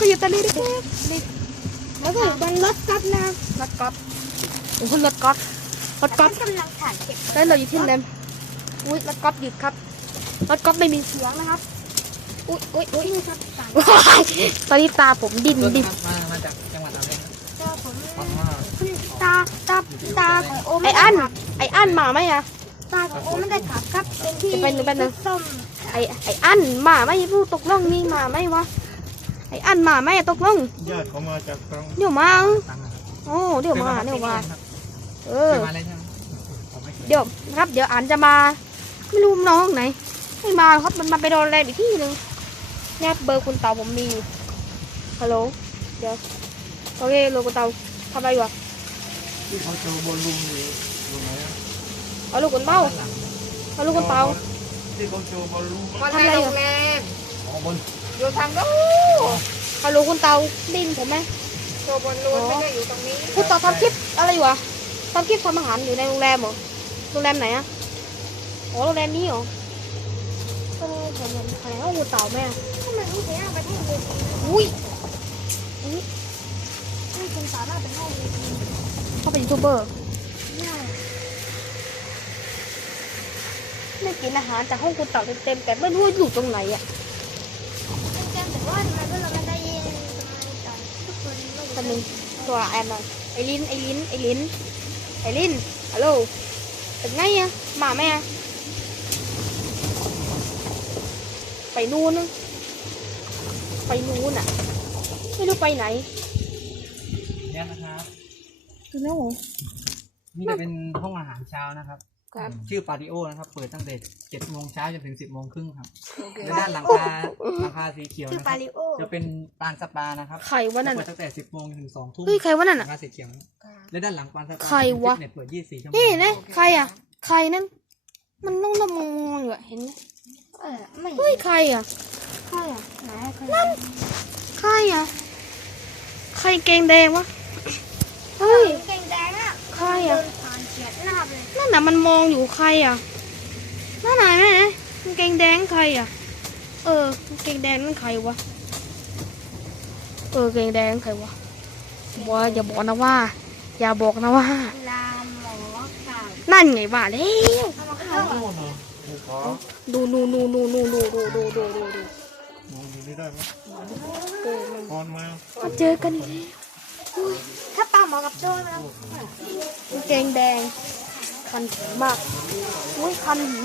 ก็อยู่ตะลีดินี่แล้วก็อยู่บนรถก๊อฟนะรถก๊อฟโอ้โหรถก๊อฟรถก๊อฟกำลังถ่ายเก็บแล้วเราอยู่ที่ไหนอุ้ยรถก๊อฟหยุดครับรถก๊อฟไม่มีเสียงนะครับอุ้ยอุ้ยอุ้ยครับสายว้ายตอนนี้ตาผมดิ้นดิ้นมามาจากจังหวัดอะไรครับเจอผมตาตาตาของโอไอ้อันไอ้อันมาไหมอะตาของโอไม่ได้ขับครับเป็นที่จะเป็นหรือเป็นหนึ่งไอ้ไอ้อันมาไหมพูดตกลงนี่มาไหมวะ อ้อันมาไหมตกลงญาติเขามาจากตรังเดี๋ยวมาตังค์อะโอ้เดี๋ยวมาเดี๋ยวมาครับเอเคอยมาเลยใช่ไหมผมไม่เคยเดี๋ยวครับ เดี๋ยวอันจะมาไม่รู้น้องไหนไม่มาหรอกครับมันมาไปโดนแรงอีกที่หนึ่งเนี่ยเบอร์คุณเตาผมมีฮัลโหลเดี๋ยวโอเคโลคุณเตาทำอะไรอยู่อะที่เขาเจอบอลลูนอยู่ตรงไหนอะเอาลูกคุณเต้าเอาลูกคุณเตาที่เขาเจอบอลลูนทำอะไรอยู่อ๋อบน อยู่ทางโน้นฮัลโหลคุณเตาไดยินผมไหมตัวบนรูนไม่ได้อยู่ตรงนี้คุณเตาทำคลิปอะไรอยู่อะทำคลิปทำอาหารอยู่ในโรงแรมเหรอโรงแรมไหนอะอ๋อโรงแรมนี้เหรอเออผมเห็นใครเอาคุณเตาแม่ทำไมต้องใช้ประเทศเวทีอุ้ยให้คุณสามารถเป็นห้องเวทีเขาเป็นยูทูบเบอร์ได้ไม่กินอาหารจากห้องคุณเต่าเต็มๆแต่ไม่รู้ว่าอยู่ตรงไหนอะ หนึ่งตัวแอนหน่อยไอลินไอลินไอลินไอลินฮัลโหลเป็นไงอะมาไหมอะไปนู่นนึงไปนู่นอะไม่รู้ไปไหนเนี่ยนะครับคือแล้วเหรอนี่จะเป็นห้องอาหารเช้านะครับ ครับ ชื่อปาริโอนะครับ เปิดตั้งแต่เจ็ดโมงเช้าจนถึงสิบโมงครึ่งครับโอเค และด้านหลังคาหลังคาสีเขียวคือนะคปารับริโอจะเป็นปานสปานะครับใครวะนั่นเปิดอะตั้งแต่สิบโมงถึงสองทุ่มเฮ้ยใครวะนั่นหลัอะ งคาสีเขียวนะและด้านหลังปานสปาใครวะฟิตเนสเปิดยี่สิบสี่ชั่วโมงนี่นะใครอะ ใครนั่น มันต้องมองอยู่อะเห็นไหมเออไม่เฮ้ยใครอะ ใช่อะไหนใครใครอะ ใครเกงแดงวะ เฮ้ย เก่งแดงอะใครเดิอะนผ่านเฉียดหน้าไปเลยนั่นน่ะมันมองอยู่ใครอะนั่นไหนแม่กางเกงแดงใครอะ เออกางเกงแดงนั่นใครวะ เออกางเกงแดงใครวะว่าอย่าบอกนะว่า อย่าบอกนะว่า ลาหมอเก่านั่นไงว่าแล้วเอามาเข้าโน่นเหรอภูขาดูดูดูดูดูดูดูดูดูดูดูมองดูนี่ได้ไหมเออมันพรมามาเจอกันอีกแล้วถ้าป้าหมอกับโจ้แล้วกางเกงแดง คันหูมาก อุ้ยคันหู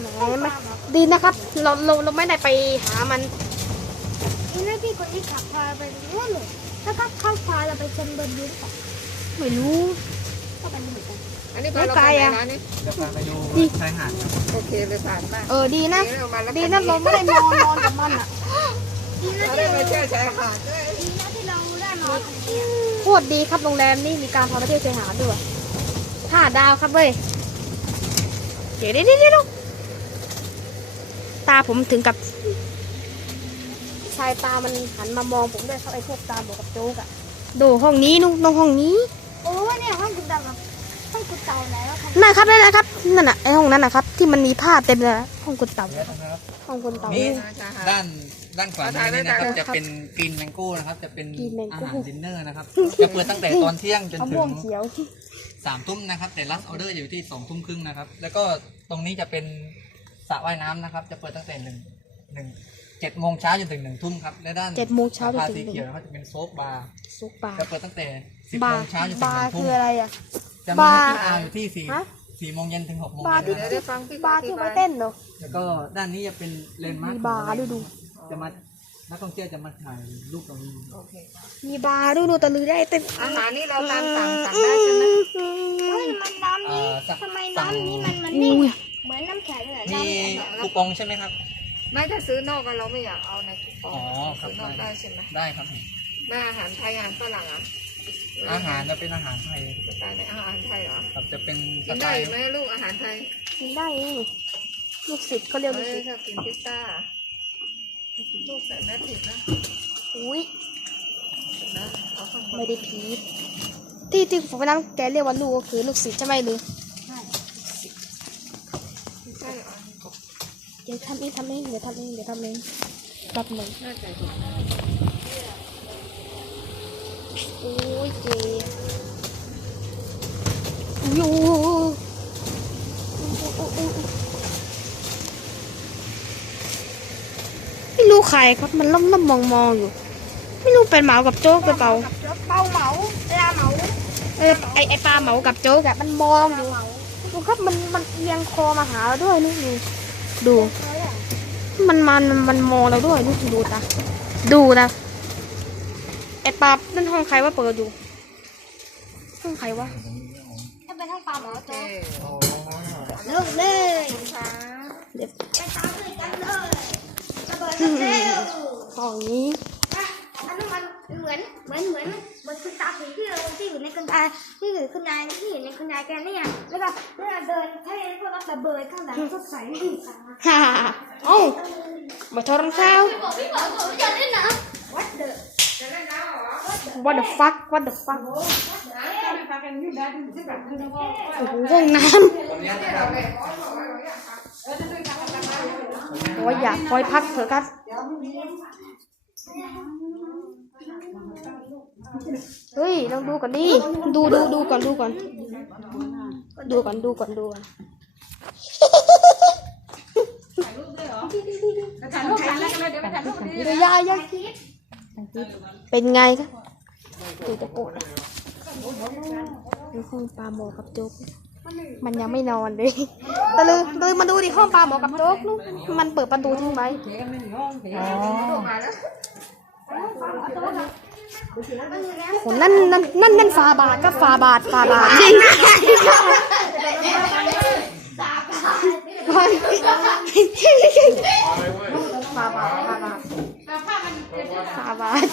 แหมไม่ดีนะครับ เราเราเราไม่ได้ไปหามันนี่นะพี่คนที่ขับพาไปนู่นเลยถ้าเขาเข้าพาเราไปชมบนยุ้งไม่รู้ก็เป็นเหมือนกันอันนี้ไม่เราไกลไปไหนอะนะนี่จะพาไปดูดีชายหาดครับโอเคเลยผ่านมากเออดีนะเดี๋ยวเรามาแล้วดีนะเราไม่ได้นอนนอนกับมันอะดีนะเราที่ได้เรามาเที่ยวชายหาดด้วย โคตรดีครับโรงแรมนี่มีการพาไปเที่ยวชายหาดด้วยห้าดาวครับเว้ยเดี๋ยวเดี๋ยวเดี๋ยวเดี๋ยวตาผมถึงกับ ชายตามันหันมามองผมด้วยครับไอ้พวกตาบอกกับโจ๊กอะดูห้องนี้นู่นตรงห้องนี้ โอ้เนี่ยห้องคุณเต่ากับห้องคุณเต่าไหนวะครับนั่นครับนั่นนะครับนั่นน่ะไอ้ห้องนั้นนะครับ ที่มันมีผ้าเต็มเลยนะห้องคุณเต่าเนี่ยนะครับห้องคุณเต่านี่ชายหาดด้าน ด้านขวามือนี่นะครับได้ได้จะเป็นกรีนแมงโก้นะครับ จะเป็น Green Mango อาหารดินเนอร์นะครับ จะเปิดตั้งแต่ตอนเที่ยงจนมะถึม่วงงเขียวสามทุ่มนะครับ แต่ลัสออเดอร์อยู่ที่สองทุ่มครึ่งนะครับ แล้วก็ตรงนี้จะเป็นสระว่ายน้ำนะครับ จะเปิดตั้งแต่หนึ่งหนึ่งเจ็ดโมงเช้าจนถึงหนึ่งทุ่มครับ และด้านเจ็ดโมงเช้าจนราถึงสีหนึ่งเขียวนะครับจะเป็นโซฟบาร์ซุปบาร์จะเปิดตั้งแต่สิบบาโมร์งเช้าจนถึงบาหร์นึ่งทุ่คืมออะไรอะจะบามีร์ที่อาอยู่ที่สี่ฮะสี่โมงเย็นถึงหกโมงบาร์เย็นเดี๋ยวนะคได้รับฟังพี่บาร์ที่ไว้เต้นเหรอแล้วก็ด้านนี้จะเป็นเลนด์มาร์มีคบาร์ด้วยดู จะมานักท่องเที่ยวจะมาถ่ายรูปตรงนี้โอเคมีบาร์ด้วยดูตะลือได้เต้นอาหารนี่เราตามสั่งสั่งได้ใช่ไหมเฮ้ยมันน้ำเอ่นี้อสั่งทำไมสั่งน้ำนี้มันมันนิ่งอุ้ยอะเหมือนน้ำแข็งเลยมีน้ำคูปองใช่ไหมครับ ไม่ถ้าซื้อนอกกันเราไม่อยากเอาในคูปองอ๋อครับ ซื้อนอกได้ใช่ไหมได้ครับได้อาหารไทยอาหารฝรั่งอะอาหารจะเป็นอาหารไทยสไตล์ไหนอาหารไทยเหรอครับจะเป็นสกินไตได้ล์ไหมลูกอาหารไทยกินได้เองลูกศิษย์เขาเรียกเอลูกอศิษย์ชอบกินพิซซ่า ลูกใส่แมสผิดนะอุ้ยนะเขาข้างบนไม่ได้พีดที่ที่ผมไปนั่งแกเรียกว่าลูกก็คือลูกศิษย์ใช่ไหมหรือไม่ใช่เหรอแกดี๋ยวทำเองทำเองเดี๋ยวทำเองเดี๋ยวทำเองแป๊บหนึ่งน่าจะโอ้ยเจอยู่ ไม่รู้ใครครับมันล่มล่มมองมองๆอยู่ ไม่รู้เป็นหมากับโจ๊กหรือเปล่าเปาเหมาเวลาเหมาเออไอไอปลาเหมากับโจ๊กอะมันมองอยู่ดูครับมันมันเอียงคอมาหาเราด้วยนี่ดูดูมันมันมันมองเราด้วยนี่ดูตาดูนะไอปลานั่นห้องใครว่าเปิดดูห้องใครวะถ้าเป็นห้องปลาเหมาโอเคเริ่มเลยเดี๋ยวไปตามเลยกันเลยระ เบิดกันเร็วห้องนี้อะอันนั้นมันเหมือนเหมือนเหมือนเหมือนคุณตาผีที่เราที่อยู่ในคุณยายที่อยู่คุณยายที่อยู่ในคุณยายแกเนี่ยแล้วก็เวลาเดินถ้าเห็นพวกเราระเบิดข้างหลังก็ใส่ไม่ตาฮ่าเอ้ามาทอดรองเท้าบอกพี่บอกผมจะเล่นนะวัดเดอ what the fuck what the fuck ไม่พากันอยู่ได้ถึงที่แบบคือว่าโอ้โหห้องน้ตรงนี้นะครับำ โอ้ยอยากคอยพักเถอะครับเฮ้ยลองดูก่อนดิดูดูดูก่อนดูก่อน ดูก่อนดูก่อนดูก่อนถ่ายรูปถ่ายแล้วกันเลยเดี๋ยวไปถ่ายรูปดีเดี๋ยวยายายเป็นไงครับดูจะปวดอะดูห้องปลาหมอกับโจ๊ก มันยังไม่นอนเลยตะลือตะลือมาดูดิห้องปลาหมอกับโจ๊กลูก มันเปิดประตูทิ้งไว้โหนั่นนั่นนั่นนั่นฟาบาดก็ฟาบาดฟาบาดจริงฟาบาดฟาบาดฟาบาด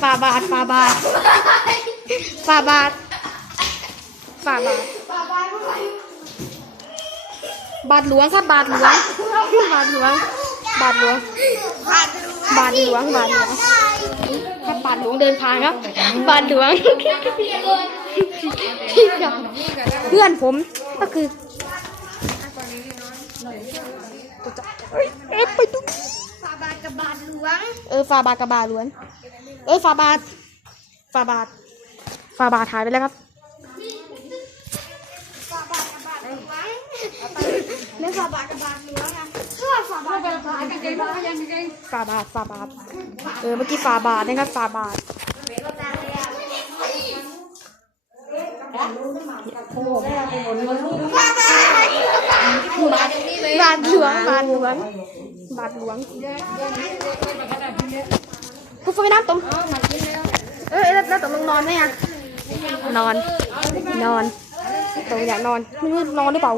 ฟาบาดฟาบาดฟาบาดฟาบาท บาทหลวงครับบาทหลวง บาทหลวง บาทหลวง บาทหลวง บาทหลวงถ้าบาทหลวงเดินผ่านครับ บาทหลวงเพื่อนผมก็คือเอ้ยเอ้ยไปดูฝาบาทกับบาทหลวง เออฟาบาทกับบาทหลวง เอ้ยฟาบาทฟาบาทฟาบาทหายไปแล้วครับ เรื่ฝาบาทกับบาทหลวงอะเพื่อฝาบาทกับบาทเก๋บอกยังเก๋ฟาบาทฟาบาทเออเมื่อกี้ฟาบาทนะครับฟาบาทบาทบาทหลวงบาทหลวงบาทหลวงคุณฟังน้ำตรงเอ้ยแล้วแล้วตกลงนอนไหมอะนอน นอน ตรงอยากนอนไม่รู้นอนหรือเปล่า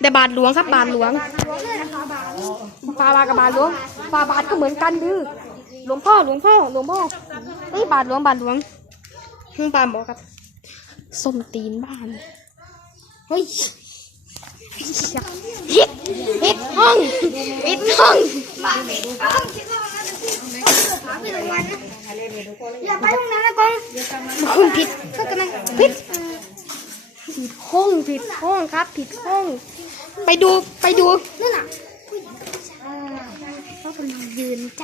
แต่บาทหลวงครับบาทหลวงฟาบาทกับบาทหลวงฟาบาทก็เหมือนกันดื้อหลวงพ่อหลวงพ่อหลวงพ่อเฮ้ยบาทหลวงบาทหลวงเพิ่งปาบอกครับส้มตีนบ้านเฮ้ยเฮ็ดเฮ็ดห้องปิดห้องบาทปิดห้องคิดว่ามันจะปิดหาไปโรงพยาบาลนะอย่าไปห้องนั้นนะกองคุณผิดก็กำลังผิดผิด ห้องผิดห้องครับ ผิดห้อง ไปดูไปดูนั่นน่ะเขากำลังยืนจ้า